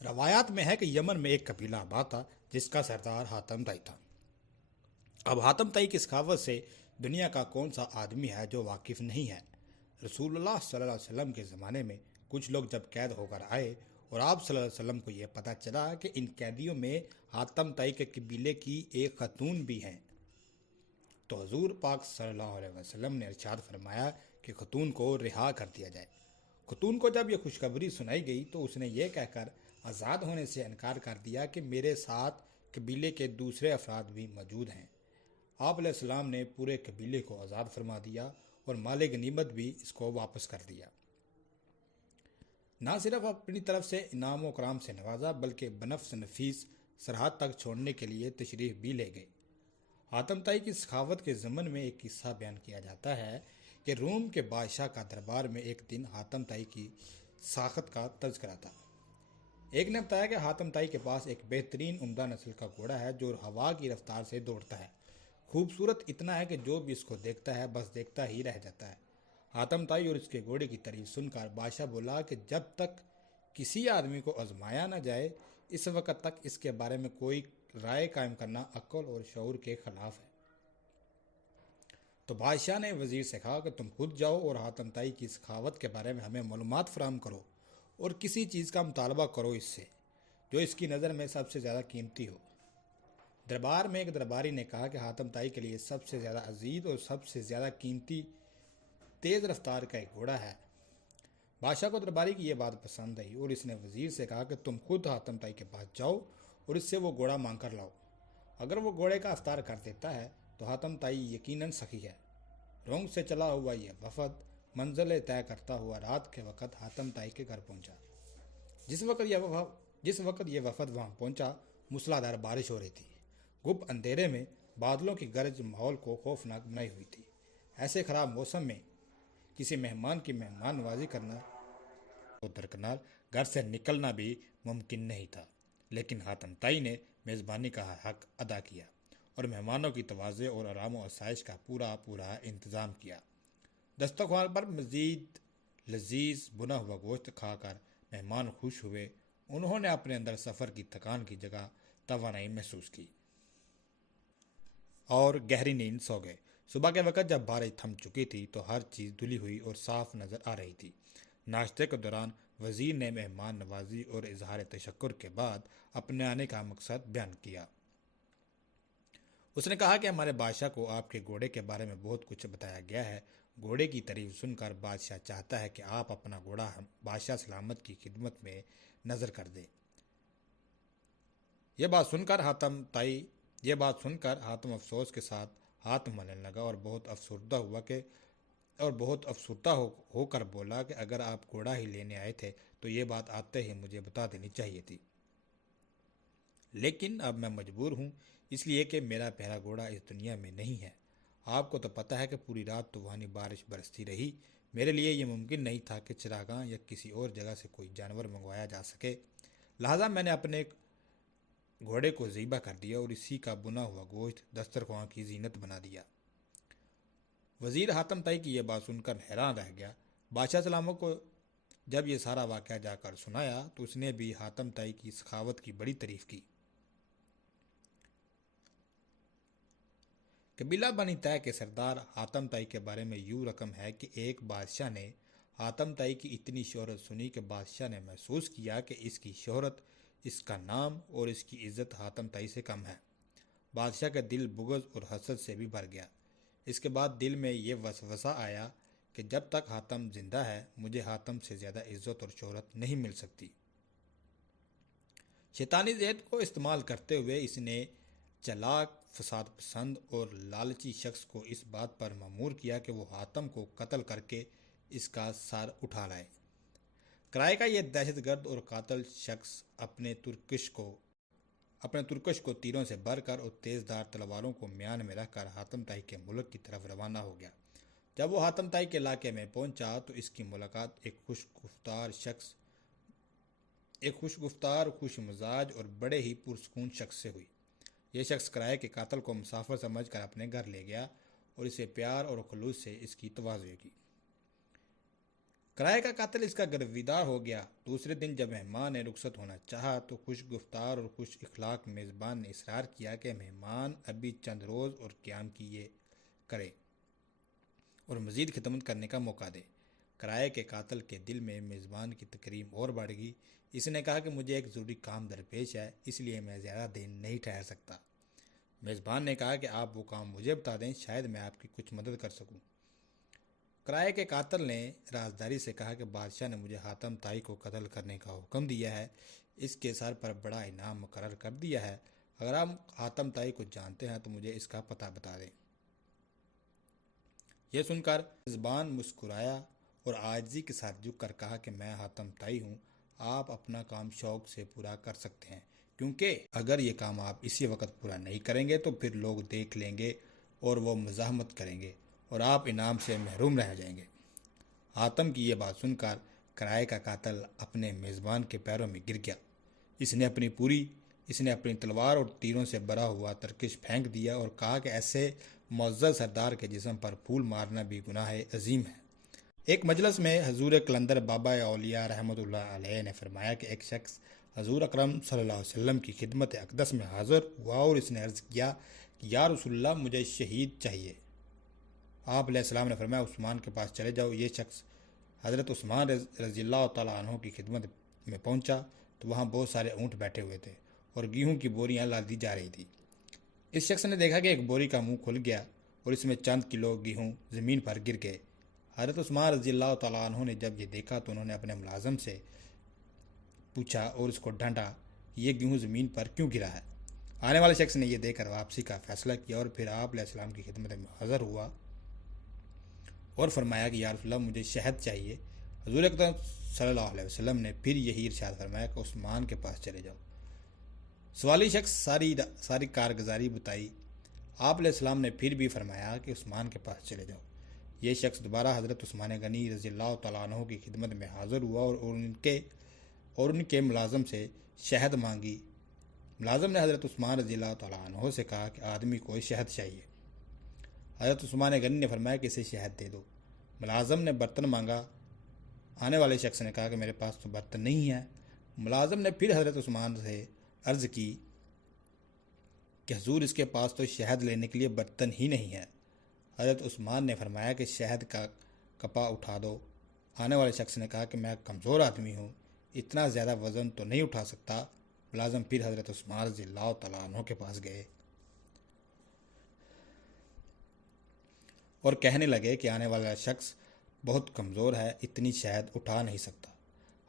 روایات میں ہے کہ یمن میں ایک قبیلہ آباد تھا جس کا سردار حاتم طائی تھا۔ اب حاتم طائی کی سخاوت سے دنیا کا کون سا آدمی ہے جو واقف نہیں ہے؟ رسول اللہ صلی اللہ علیہ وسلم کے زمانے میں کچھ لوگ جب قید ہو کر آئے اور آپ صلی اللہ علیہ وسلم کو یہ پتہ چلا کہ ان قیدیوں میں حاتم طائی کے قبیلے کی ایک خاتون بھی ہیں، تو حضور پاک صلی اللہ علیہ وسلم نے ارشاد فرمایا کہ خاتون کو رہا کر دیا جائے۔ خاتون کو جب یہ خوشخبری سنائی گئی تو اس نے یہ کہہ کر آزاد ہونے سے انکار کر دیا کہ میرے ساتھ قبیلے کے دوسرے افراد بھی موجود ہیں۔ آپ علیہ السلام نے پورے قبیلے کو آزاد فرما دیا اور مال غنیمت بھی اس کو واپس کر دیا۔ نہ صرف اپنی طرف سے انعام و کرام سے نوازا بلکہ بنفس نفیس سرحد تک چھوڑنے کے لیے تشریف بھی لے گئے۔ حاتم طائی کی سخاوت کے ضمن میں ایک قصہ بیان کیا جاتا ہے کہ روم کے بادشاہ کا دربار میں ایک دن حاتم طائی کی ساخت کا تذکرہ تھا۔ ایک نے بتایا کہ حاتم طائی کے پاس ایک بہترین عمدہ نسل کا گھوڑا ہے جو ہوا کی رفتار سے دوڑتا ہے، خوبصورت اتنا ہے کہ جو بھی اس کو دیکھتا ہے بس دیکھتا ہی رہ جاتا ہے۔ حاتم طائی اور اس کے گھوڑے کی تعریف سن کر بادشاہ بولا کہ جب تک کسی آدمی کو آزمایا نہ جائے اس وقت تک اس کے بارے میں کوئی رائے قائم کرنا عقل اور شعور کے خلاف ہے۔ تو بادشاہ نے وزیر سے کہا کہ تم خود جاؤ اور حاتم طائی کی سخاوت کے بارے میں ہمیں معلومات فراہم کرو اور کسی چیز کا مطالبہ کرو اس سے جو اس کی نظر میں سب سے زیادہ قیمتی ہو۔ دربار میں ایک درباری نے کہا کہ حاتم طائی کے لیے سب سے زیادہ عزیز اور سب سے زیادہ قیمتی تیز رفتار کا ایک گھوڑا ہے۔ بادشاہ کو درباری کی یہ بات پسند آئی اور اس نے وزیر سے کہا کہ تم خود حاتم طائی کے پاس جاؤ اور اس سے وہ گھوڑا مانگ کر لاؤ۔ اگر وہ گھوڑے کا افطار کر دیتا ہے تو حاتم طائی یقیناً سخی ہے۔ رونگ سے چلا ہوا یہ وفد منزل طے کرتا ہوا رات کے وقت حاتم طائی کے گھر پہنچا۔ جس وقت یہ وفد وہاں پہنچا موسلادھار بارش ہو رہی تھی۔ گپ اندھیرے میں بادلوں کی گرج ماحول کو خوفناک بنائی ہوئی تھی۔ ایسے خراب موسم میں کسی مہمان کی مہمان نوازی کرنا تو درکنار گھر سے نکلنا بھی ممکن نہیں تھا، لیکن حاتم طائی نے میزبانی کا حق ادا کیا اور مہمانوں کی تواضع اور آرام و آسائش کا پورا انتظام کیا۔ دسترخوان پر مزید لذیذ بنا ہوا گوشت کھا کر مہمان خوش ہوئے۔ انہوں نے اپنے اندر سفر کی تھکان کی جگہ توانائی محسوس کی اور گہری نیند سو گئے۔ صبح کے وقت جب بارش تھم چکی تھی تو ہر چیز دھلی ہوئی اور صاف نظر آ رہی تھی۔ ناشتے کے دوران وزیر نے مہمان نوازی اور اظہار تشکر کے بعد اپنے آنے کا مقصد بیان کیا۔ اس نے کہا کہ ہمارے بادشاہ کو آپ کے گھوڑے کے بارے میں بہت کچھ بتایا گیا ہے۔ گھوڑے کی تعریف سن کر بادشاہ چاہتا ہے کہ آپ اپنا گھوڑا بادشاہ سلامت کی خدمت میں نظر کر دیں۔ یہ بات سن کر حاتم افسوس کے ساتھ ہاتھ ملنے لگا اور بہت افسردہ ہو کر بولا کہ اگر آپ گھوڑا ہی لینے آئے تھے تو یہ بات آتے ہی مجھے بتا دینی چاہیے تھی، لیکن اب میں مجبور ہوں اس لیے کہ میرا پہلا گھوڑا اس دنیا میں نہیں ہے۔ آپ کو تو پتہ ہے کہ پوری رات طوفانی بارش برستی رہی۔ میرے لیے یہ ممکن نہیں تھا کہ چراگاہ یا کسی اور جگہ سے کوئی جانور منگوایا جا سکے، لہٰذا میں نے اپنے گھوڑے کو ذبح کر دیا اور اسی کا بنا ہوا گوشت دسترخوان کی زینت بنا دیا۔ وزیر حاتم طائی کی یہ بات سن کر حیران رہ گیا۔ بادشاہ سلامت کو جب یہ سارا واقعہ جا کر سنایا تو اس نے بھی حاتم طائی کی سخاوت کی بڑی تعریف کی۔ قبیلہ بنی طے کے سردار حاتم طائی کے بارے میں یوں رقم ہے کہ ایک بادشاہ نے حاتم طائی کی اتنی شہرت سنی کہ بادشاہ نے محسوس کیا کہ اس کی شہرت، اس کا نام اور اس کی عزت حاتم طائی سے کم ہے۔ بادشاہ کا دل بغض اور حسد سے بھی بھر گیا۔ اس کے بعد دل میں یہ وسوسہ آیا کہ جب تک حاتم زندہ ہے مجھے حاتم سے زیادہ عزت اور شہرت نہیں مل سکتی۔ شیطانی ذہن کو استعمال کرتے ہوئے اس نے چالاک، فساد پسند اور لالچی شخص کو اس بات پر مأمور کیا کہ وہ حاتم کو قتل کر کے اس کا سر اٹھا لائے۔ کرائے کا یہ دہشت گرد اور قاتل شخص اپنے ترکش کو تیروں سے بھر کر اور تیز دھار تلواروں کو میان میں رکھ کر حاتم طائی کے ملک کی طرف روانہ ہو گیا۔ جب وہ حاتم طائی کے علاقے میں پہنچا تو اس کی ملاقات ایک خوش گفتار، خوش مزاج اور بڑے ہی پرسکون شخص سے ہوئی۔ یہ شخص کرائے کے قاتل کو مسافر سمجھ کر اپنے گھر لے گیا اور اسے پیار اور خلوص سے اس کی تواضع کی۔ کرائے کا قاتل اس کا گرویدار ہو گیا۔ دوسرے دن جب مہمان نے رخصت ہونا چاہا تو خوش گفتار اور خوش اخلاق میزبان نے اصرار کیا کہ مہمان ابھی چند روز اور قیام کیے کرے اور مزید خدمت کرنے کا موقع دے۔ کرائے کے قاتل کے دل میں میزبان کی تکریم اور بڑھ گئی۔ اس نے کہا کہ مجھے ایک ضروری کام درپیش ہے، اس لیے میں زیادہ دن نہیں ٹھہر سکتا۔ میزبان نے کہا کہ آپ وہ کام مجھے بتا دیں، شاید میں آپ کی کچھ مدد کر سکوں۔ کرائے کے قاتل نے رازداری سے کہا کہ بادشاہ نے مجھے حاتم طائی کو قتل کرنے کا حکم دیا ہے، اس کے سر پر بڑا انعام مقرر کر دیا ہے۔ اگر آپ حاتم طائی کو جانتے ہیں تو مجھے اس کا پتہ بتا دیں۔ یہ سن کر میزبان مسکرایا اور عاجزی کے ساتھ جھک کر کہا کہ میں حاتم طائی ہوں، آپ اپنا کام شوق سے پورا کر سکتے ہیں، کیونکہ اگر یہ کام آپ اسی وقت پورا نہیں کریں گے تو پھر لوگ دیکھ لیں گے اور وہ مزاحمت کریں گے اور آپ انعام سے محروم رہ جائیں گے۔ حاتم کی یہ بات سن کر کرائے کا قاتل اپنے میزبان کے پیروں میں گر گیا۔ اس نے اپنی تلوار اور تیروں سے بھرا ہوا ترکش پھینک دیا اور کہا کہ ایسے معزز سردار کے جسم پر پھول مارنا بھی گناہ عظیم ہے۔ ایک مجلس میں حضور قلندر بابا اولیاء رحمۃ اللہ علیہ نے فرمایا کہ ایک شخص حضور اکرم صلی اللہ علیہ وسلم کی خدمت اقدس میں حاضر ہوا اور اس نے عرض کیا کہ یا رسول اللہ، مجھے شہید چاہیے۔ آپ علیہ السلام نے فرمایا عثمان کے پاس چلے جاؤ۔ یہ شخص حضرت عثمان رضی اللہ تعالیٰ عنہ کی خدمت میں پہنچا تو وہاں بہت سارے اونٹ بیٹھے ہوئے تھے اور گیہوں کی بوریاں لادی جا رہی تھی۔ اس شخص نے دیکھا کہ ایک بوری کا منہ کھل گیا اور اس میں چند کلو گیہوں زمین پر گر گئے۔ حضرت عثمان رضی اللہ تعالیٰ عنہ نے جب یہ دیکھا تو انہوں نے اپنے ملازم سے پوچھا اور اس کو ڈانٹا کہ یہ گیہوں زمین پر کیوں گرا ہے۔ آنے والے شخص نے یہ دیکھ کر واپسی کا فیصلہ کیا اور پھر آپ علیہ السلام کی خدمت میں حاضر ہوا اور فرمایا کہ یا رسول اللہ، مجھے شہد چاہیے۔ حضور اکرم صلی اللہ علیہ وسلم نے پھر یہی ارشاد فرمایا کہ عثمان کے پاس چلے جاؤ۔ سوالی شخص ساری کارگزاری بتائی۔ آپ علیہ السلام نے پھر بھی فرمایا کہ عثمان کے پاس چلے جاؤ۔ یہ شخص دوبارہ حضرت عثمان غنی رضی اللہ تعالیٰ عنہ کی خدمت میں حاضر ہوا اور ان کے ملازم سے شہد مانگی۔ ملازم نے حضرت عثمان رضی اللہ تعالیٰ عنہ سے کہا کہ آدمی کو شہد چاہیے۔ حضرت عثمان غنی نے فرمایا کہ اسے شہد دے دو۔ ملازم نے برتن مانگا۔ آنے والے شخص نے کہا کہ میرے پاس تو برتن نہیں ہے۔ ملازم نے پھر حضرت عثمان سے عرض کی کہ حضور، اس کے پاس تو شہد لینے کے لیے برتن ہی نہیں ہے۔ حضرت عثمان نے فرمایا کہ شہد کا کپا اٹھا دو۔ آنے والے شخص نے کہا کہ میں کمزور آدمی ہوں، اتنا زیادہ وزن تو نہیں اٹھا سکتا۔ ملازم پھر حضرت عثمان رضی اللہ تعالیٰ عنہ کے پاس گئے اور کہنے لگے کہ آنے والا شخص بہت کمزور ہے، اتنی شہد اٹھا نہیں سکتا۔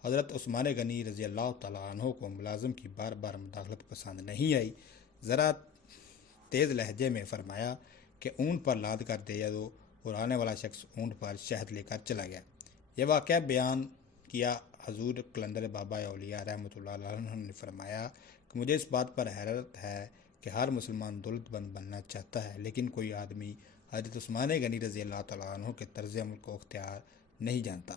حضرت عثمان غنی رضی اللہ تعالیٰ عنہ کو ملازم کی بار بار مداخلت پسند نہیں آئی۔ ذرا تیز لہجے میں فرمایا کہ اونٹ پر لاد کر دے دو اور آنے والا شخص اونٹ پر شہد لے کر چلا گیا۔ یہ واقعہ بیان کیا حضور قلندر بابا اولیاء رحمۃ اللہ علیہ نے فرمایا کہ مجھے اس بات پر حیرت ہے کہ ہر مسلمان دولت مند بننا چاہتا ہے، لیکن کوئی آدمی حضرت عثمان غنی رضی اللہ تعالیٰ عنہ کے طرز عمل کو اختیار نہیں جانتا۔